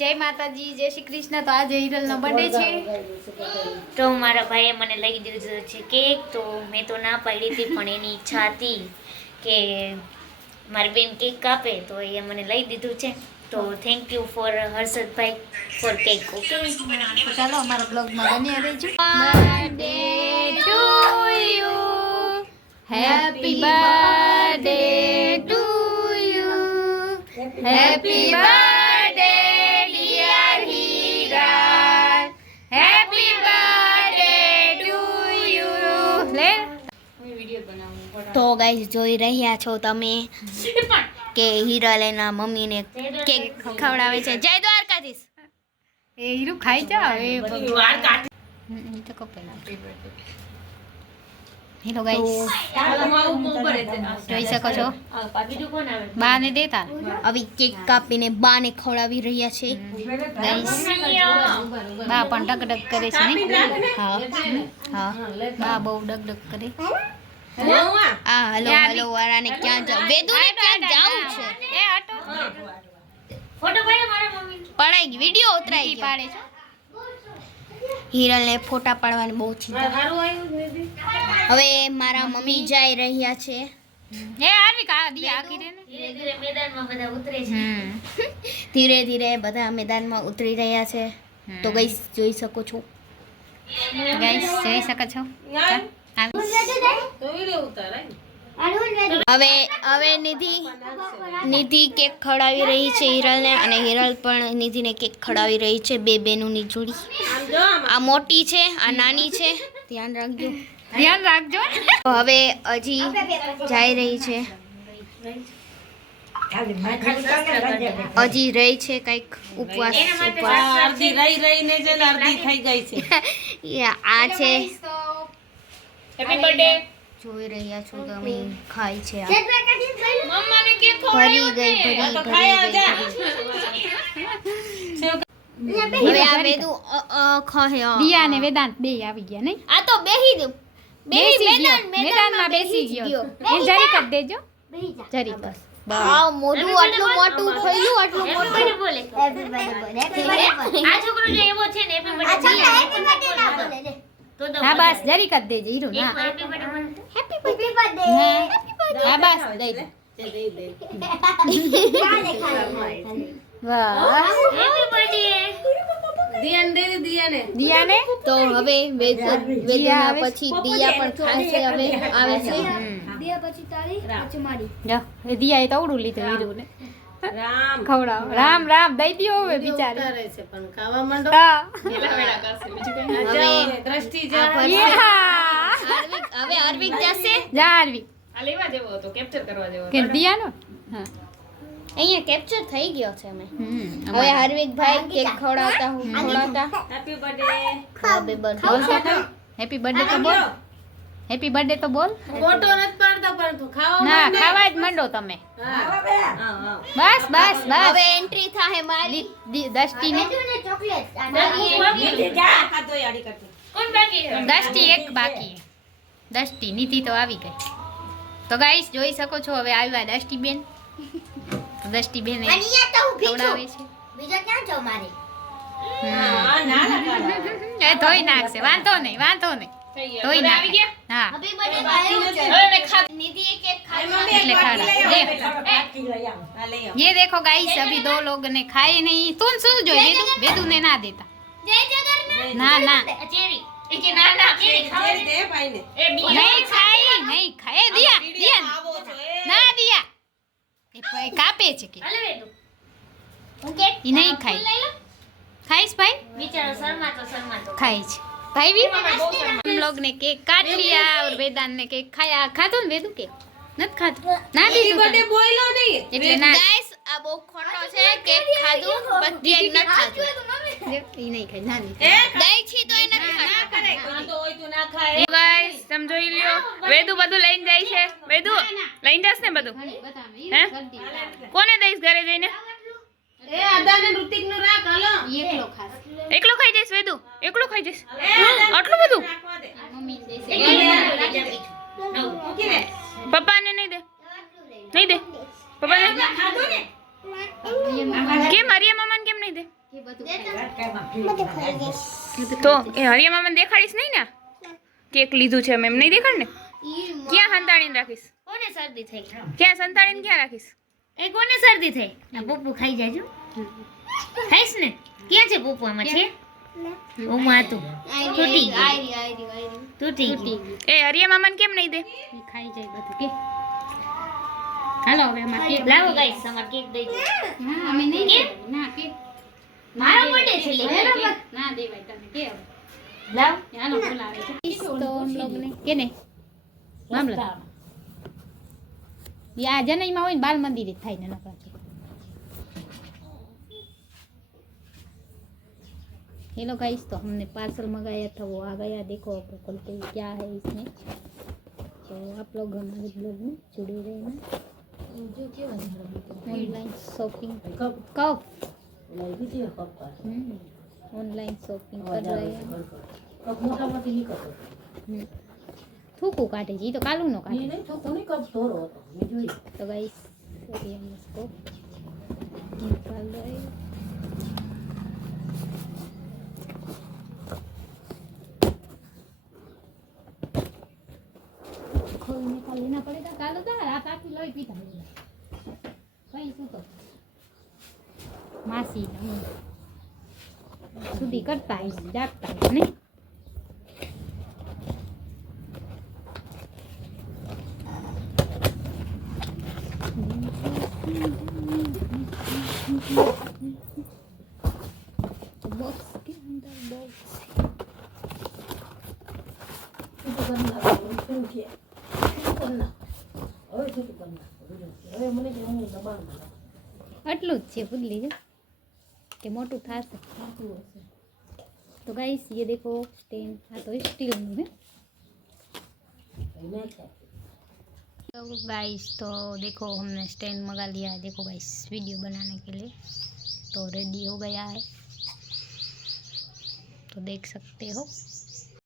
જય માતાજી, જય શ્રી કૃષ્ણ। તો આજે હિરલનો બર્થડે છે, તો મારા ભાઈએ મને લઈ દીધું છે કેક। તો મેં તો ના પાડી હતી, પણ એની ઈચ્છા હતી કે મારી બેન કેક કાપે, તો એ મને લઈ દીધું છે। તો thank you for Harshadbhai for cake. Okay, તો ચાલો અમારા બ્લોગમાં બન્યા રહેજો। Birthday to you, happy birthday to you, happy birthday dear Hiral, happy birthday to you. લે તો ગાઈસ જોઈ રહ્યા છો તમે કે હિરલ એના મમ્મીને કેક ખવડાવે છે। જય દ્વારકાધીશ। એ હીરું ખાઈ જાવ એ ભગવાન તો કપેલા। હેલો ગાઈસ, જોઈ શકો છો બા ને દેતા હવે કેક કાપીને બા ને ખવડાવી રહ્યા છે ગાઈસ। બા પણ ડગડગ કરે છે ને? હા હા, બા બહુ ડગડગ કરે। આ હલો હલો વાળાને ક્યાં જાવ? વેદુને ક્યાં જાવું છે? એ હટો, ફોટો પાડો મારા મમ્મી પડાઈ ગઈ, વિડિયો ઉતરાઈ ગયો પાડે છે। હિરલને ફોટા પાડવાની બહુ ચિંતા। હવે મારા મમ્મી જઈ રહ્યા છે। એ આવી કા દી આખી રે ને ધીરે ધીરે મેદાનમાં બધા ઉતરે છે। ધીરે ધીરે બધા મેદાનમાં ઉતરી રહ્યા છે। તો ગાઈસ જોઈ શકો છો, ગાઈસ જોઈ શકો છો। હવે હવે નિધિ કેક ખવડાવી રહી છે હિરલને, અને હિરલ પણ નિધિને કેક ખવડાવી રહી છે। બે બેનોની જોડી, આ મોટી છે, આ નાની છે, ધ્યાન રાખજો, ધ્યાન રાખજો। હવે હજી જઈ રહી છે, હજી રહી છે કઈક ઉપવાસ અડધી રહીને જ અડધી થઈ ગઈ છે। આ છે હેપી બર્થડે। જોઈ રહ્યા છો તમે, ખાય છે આ મમ્માને કેક ભરી ગઈ હવે આ વેદુ ખહે દિયા ને વેદાંત બે આવી ગયા નહીં? આ તો બેહી દઉં મેદાનમાં બેસી ગયો એ જરીક જ દેજો, જરીક બસ। આ મોઢું આટલું મોટું ખોલ્યું, આટલું મોટું બોલે હેપી બર્થડે આ છોકરો જો એવો છે ને હેપી બર્થડે ના બોલે લે તો દો હા બસ જરીક જ દેજો હીરો ના હેપી બર્થડે હેપી બર્થડે હા બસ દઈ દે વાહ હેપી બર્થડે દિયા ને તો હવે વેદુના પછી દિયા પણ ખાશે, હવે આવે છે। જો એ દિયા એ તો અવડું લીધું હીરો ને રામ ખવડાવ, રામ રામ દઈ દ્યો હવે બિચારી। કરે છે પણ ખાવા માંડો હા હવે દ્રષ્ટિ જા હવે અરવિંદ જશે, જા આરવી આ લેવા જેવો હતો, કેપ્ચર કરવા જેવો કે દિયા નો હા અહીંયા કેપ્ચર થઈ ગયો છે અમે। હવે હાર્વિક ભાઈ કેક ખવડાવતા happy birthday happy birthday happy birthday તો બોલ, હેપી બર્થડે તો બોલ। ફોટો નથી પાડતા પણ તું ખાવા ના ખાવા જ મંડો તમે, હા બસ બસ બસ। હવે એન્ટ્રી થાય મારી દસ્તી ની કોણ બાકી છે? દસ્તી એક બાકી, દસ્તી નીતિ તો આવી ગઈ। તો ગાઈસ જોઈ શકો છો હવે આવ્યા દસ્તી બેન, દસ્તી બેન ખવડાવે છે। બીજા ક્યાં જાવ મારે? એ ધોઈ નાખશે, વાંધો નહીં વાંધો નહીં, ધોઈ નાખે હા હેપી બર્થડે ભાઈ હવે મેં ખાધું। નિધિ એક કેક ખાઈ એટલે ખાડા ये देखो गाइस अभी दो लोग ने खाए नहीं। तुम सुन जो वेदू ने ना देता જય જગન્નાથ ना ना ચેરી એ કે ના ના કેરી ખાવા દે દે ભાઈને એ બી नहीं खाई नहीं खाए दिया दिया ना दिया એ ભાઈ કાપે છે કે હાલે વેદુ હું કેક ઈ નહીં ખાઈ ખાઈશ भाई બિચારો શર્માતો खाई છે भाई भी हम लोग ने केक काट लिया और वेदांत ने केक खाया। खाधो ने वेदू के नत खाधो ना હેપી દીધું બર્થડે તને? બોયલો નહીં એટલે ના ગાઈસ આ બહુ ખોટો છે, કેક ખાધું પણ કેક ન ખાધું, ઈ નહીં ખાઈ ના એ દહીં છી તો એ નથી ખાધું। ખાતો હોય તો ના ખાય ગાઈસ તમે જોઈ લ્યો, વેદુ બધું લઈને જાય છે। વેદુ લઈને જશ ને બધું? હે કોને દઈશ ઘરે જઈને? એ આદાને ઋતિક નું રાખ હાલો એકલો ખાસ એકલો ખાઈ જઈશ વેદુ? એકલો ખાઈ જઈશ? આટલું બધું? રાખવા દે મમ્મી દેશે મૂકી દે પપ્પાને નહીં દે? નહીં દે પપ્પાને? ખાધું ને કેમ હરિયા મામાને કેમ નહીં દે? તો એ હરિયા મામાને દેખાડીશ નહીં ને કેક લીધું છે એમ નહીં દેખાડ ને ક્યાં સંતાડીને રાખીશ કોને શરદી થઈ ક્યાં સંતાડીને ક્યાં રાખીશ એ કોને શરદી થઈ આ પપ્પુ ખાઈ જાજો ખાઈશ ને ક્યાં છે પપ્પુ આમાં છે ઓમાં હતું તૂટી ગઈ એ હરિયા મામાને કેમ નહીં દે ખાઈ જાય બધું કે હાલો હવે અમાર કેક લાવો ગાઈસ તમાર કેક દઈ દો હા અમે નહીં દેવાય. ના કે મારો બર્થડે છે લે ના દેવાય તમે કે હવે. લાવ હાલો બોલાવે છે તો हम लोग ने કે ને મામલા યા જનઈમાં હોય ને બાલ મંદિર થાય ને નકર हेलो गाइस तो हमने पार्सल मंगाया था वो आ गया देखो आपको खोलते हुए क्या है इसमें तो आप लोग हमारे ब्लॉग में जुड़े रहना ऑनलाइन शॉपिंग कब ऑनलाइन शॉपिंग कर रहे हैं थूकू काटे जी तो कालू नो काटे तो गाइस अभी हम इसको निकाल रहे हैं निकाल लेना पड़ेगा कालो तो रात आखी लोई पीता कहीं શું તો માસી સુધી કરતા હોય જાગતા હોય ને बॉक्स के अंदर बॉक्स આટલું જ છે પુદલી કે મોટું થશે तो गाइस ये देखो स्टैंड हाँ तो स्टील में है तो गाइस तो देखो हमने स्टैंड मंगा लिया है देखो गाइस वीडियो बनाने के लिए तो रेडी हो गया है तो देख सकते हो